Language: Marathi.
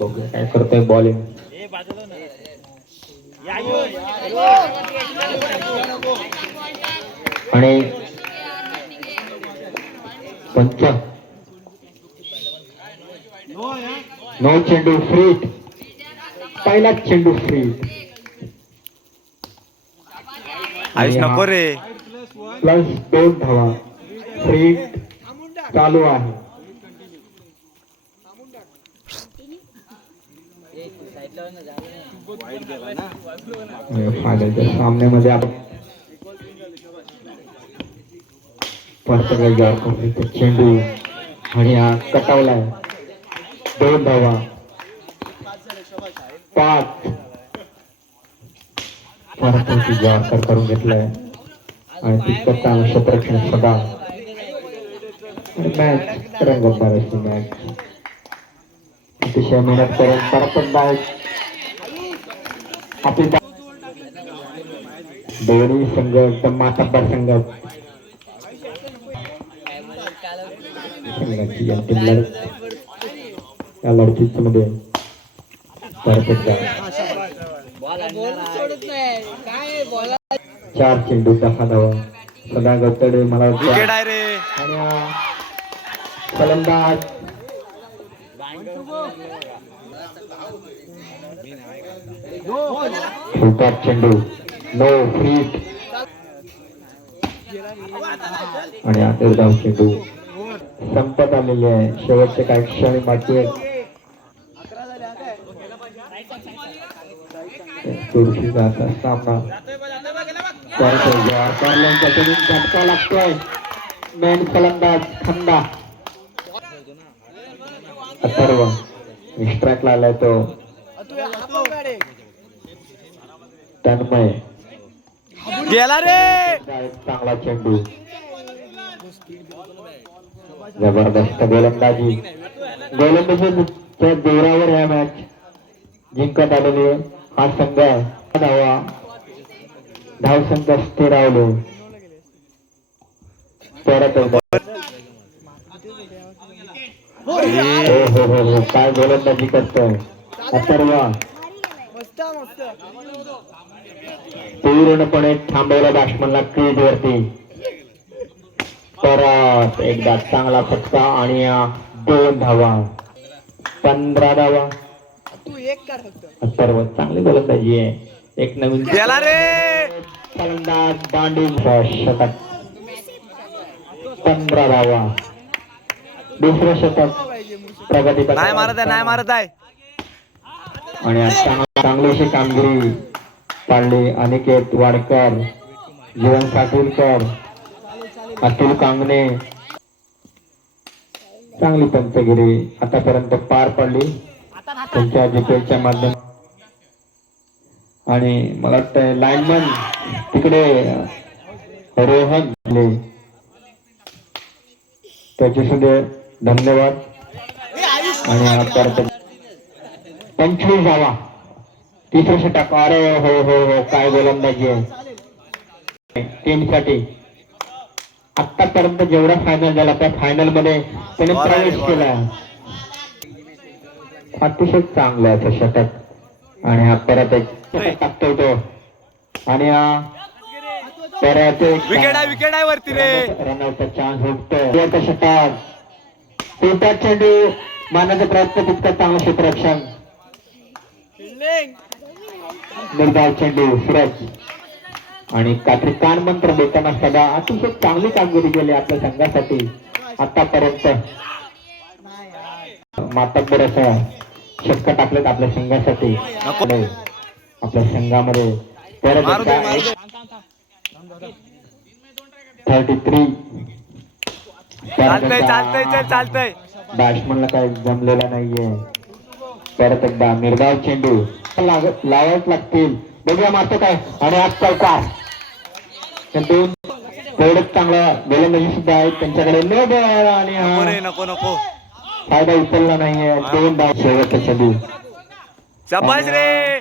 बघूया काय करतोय बॉलिंग. आणि पंच नो चेंडू फ्रीट. पहिला चेंडू फ्रीट. आयुष नको रे. प्लस 2 धावा. फ्रीट चालू आहे. फायनलच्या सामन्यामध्ये आपण चेंडू आणि हा कटावलाय. 2 धावा. 5 परत जॉर्कर करून घेतलाय आणि तितकं क्षेत्ररक्षण सदा मॅच रंगतदार अशी मॅच. अतिशय मेहनत करून परत आपली दोन्ही संघ एकदम मातब्बर संघ संघाची अंतिम लढत या लढतीमध्ये परत एकदा 4 चेंडू 10 धावा. सदा गवतडे मला फलंदाज फुलटॉप चेंडू नो फ्रीट आणि आठवडाव चेंडू संपत आलेली आहे. शेवटचे काही क्षण बाकी आहेत. तुळशीचा असा सामना झटका लागतोय. मेन फलंदाज खंदा अथर्व स्ट्राईकला आलाय तो तन्मय गेला रे. चांगला चेंडू. जबरदस्त गोलंदाजी. गोलंदाजीच्या जोरावर या मॅच जिंकत आलेली आहे. हा संघ धावा धावसंख्या स्थिरावले. परत हो काय गोलंदाजी करतोय अथर्व. पूर्णपणे थांबवला बॅट्समनला क्रीज वरती. परत एकदा चांगला फटका आणि 2 धावा. 15 धावा. अथर्व चांगली गोलंदाजी आहे. एक नवीन गेला रे. फलंदाज दांडी शतक. 15 धावा. दुसरं शतक प्रगती नाही मारत आहे. आणि चांगलीशी कामगिरी पाडली अनिकेत वाडकर, जीवन साटुलकर, अतुल कांगणे. चांगली पंचगिरी आतापर्यंत पार पडली त्यांच्या जीपीएलच्या माध्यमातून. आणि मला वाटतं लाईनमन तिकडे रोहन त्याचे सुद्धा धन्यवाद. आणि आता 25 धावा. तिसरं षटक. अरे हो काय गोलंदाजी आहे टीमसाठी. आतापर्यंत जेवढा फायनल झाला त्या फायनल मध्ये त्याने प्रवेश केला. अतिशय चांगलं आहे षटक. आणि हा परत एक टाकतोय तो. आणि परत विकेट आहे वरती रे. रनआउटचा चान्स हुकतोय. षटक. फुलटॉप चेंडू मारण्याचा प्रयत्न तितका चांगला क्षेत्ररक्षण. निर्धाव चेंडू सूरज. आणि कात्री कान मंत्र देताना सदा अतिशय चांगली कामगिरी केली आपल्या संघासाठी आतापर्यंत. मातब्बर असं शतक टाकलेत आपल्या संघासाठी. आपल्या संघामध्ये परत 33. चालतंय. बॅट्समनला काही जमलेला नाहीये. परत एकदा निर्धाव चेंडू लावायच लागतील. बघूया मारतो काय. आणि आज चौकार. दोन तेवढंच चांगला गोलंदाजी सुद्धा आहेत त्यांच्याकडे. No ball. आणि नको फायदा उचलला नाहीये. 2 धावा. शेवटचा चेंडू. शाबास रे.